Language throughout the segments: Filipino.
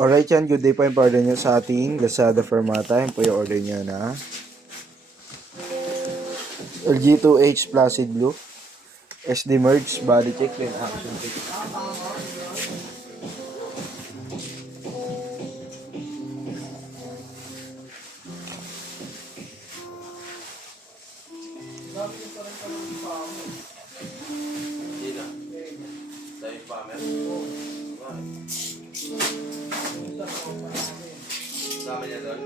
Alright yan, good day po yung order nyo sa ating Lazada Fermata. Yan po yung order nyo na LG2H Placid Blue SD Merge Body Check and Action Check. Sama niya doon?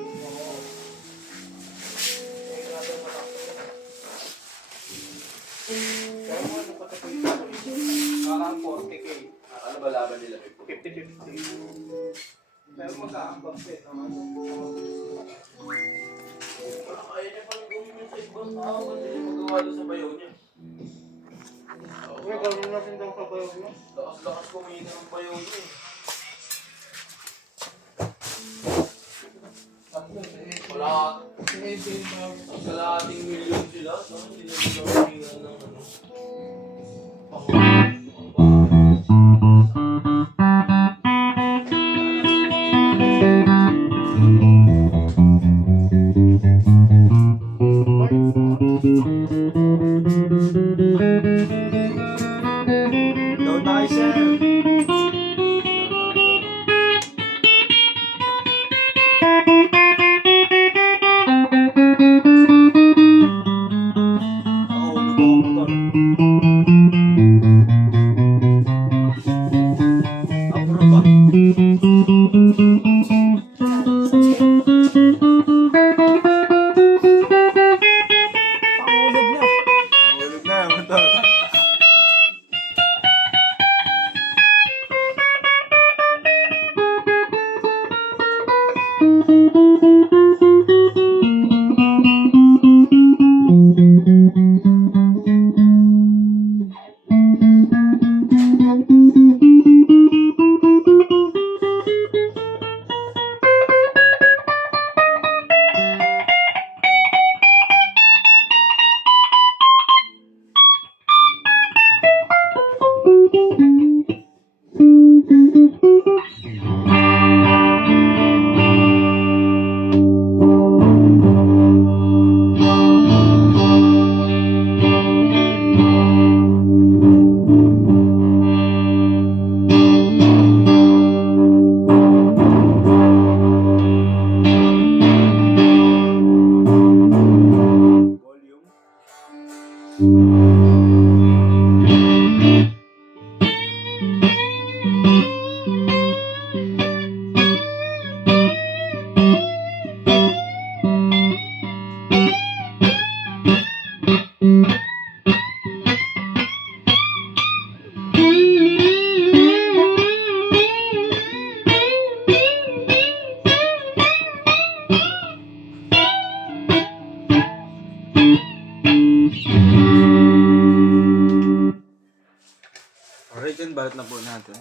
Parang 40k. Ano ba laban nila? 50-50. Pero magkaambang set naman. Kaya niya pang gawin yung sa ibang tao. Ba't hindi magawa doon sa bayaw niya? Uy, gawin natin daw kabayo mo. Lakas-lakas kumita ng bayaw niya eh. Wala. Kalahating milyon sila. Hindi na nila mahingan ng ano. Down na kayo, sir. Nakahulog ako motor. Approve ba? Pangulog na. Nakahulog na yung motor. Volume. Alright yan, balat na po natin.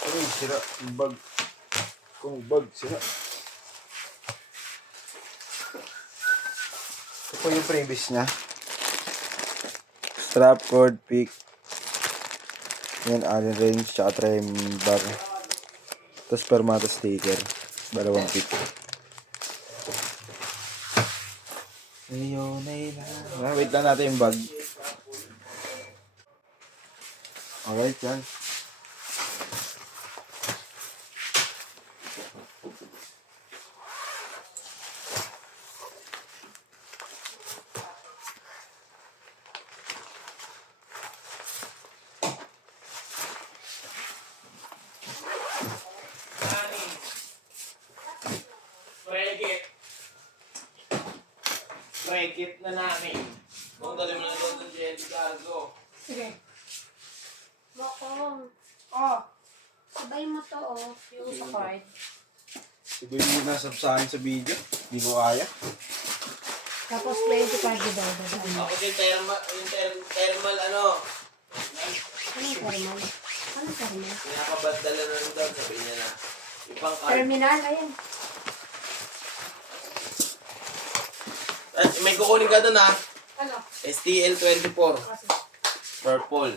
Ay, sira. Yung bag. Kung bag, sira. Ito po yung previous niya. Strap, cord, pick. Yan, allen range, tsaka trim bar. Tapos Fermata sticker. Dalawang pick. Ayun, ayun. Wait lang natin yung bag. Alright, yan. Break na namin. Kung dali mo na doon ng GNT Cargo. Sige. Bokong. Oh. Sabay mo to, oh. Yung sa card. Siguro yung nasa sa akin sa video. Hindi ko kaya. Tapos 20 card di ba? Ako din thermal ano. Anong thermal? Anong thermal? Pinapabadala na rin doon. Sabi niya na. Ibang card. Terminal, ayun. May kukunin ka doon ha. Ano? STL24. Kasi. Purple.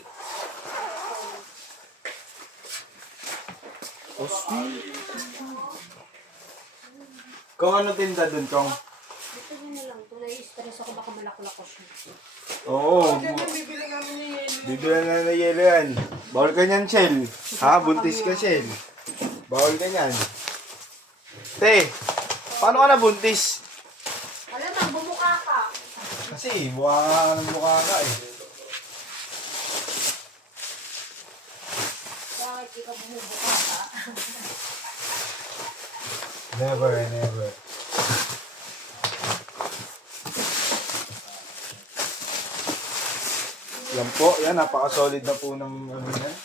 Kung ano tinda dun, Kong? Ito yun na lang. Kung nai-stress ako, baka malaklakos na. Oo. Bibili namin ni Yelo. Bibilan na na yelo yan. Bawal ka niyan, Shell. Ha? Buntis ka, Shell. Bawal ka niyan. Te, paano ka na buntis? Alam mo, bumuka ka. Kasi, mukha ng mukha ka eh. Bakit di ka bumubuka ka? Never, never. Yan po, yan, napaka-solid na po ng ano yan.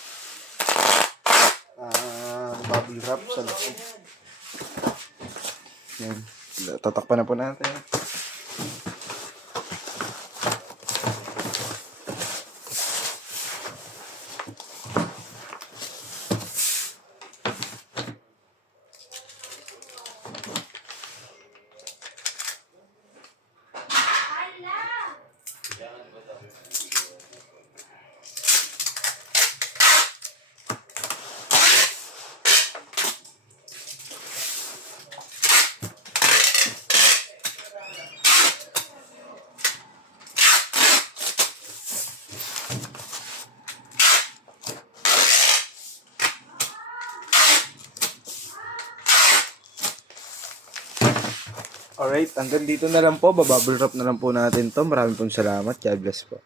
Bubble wrap sa loob. Yan, tatakpan na po natin. Alright, hanggang dito na lang po. Babubble wrap na lang po natin to. Maraming pong salamat. God bless po.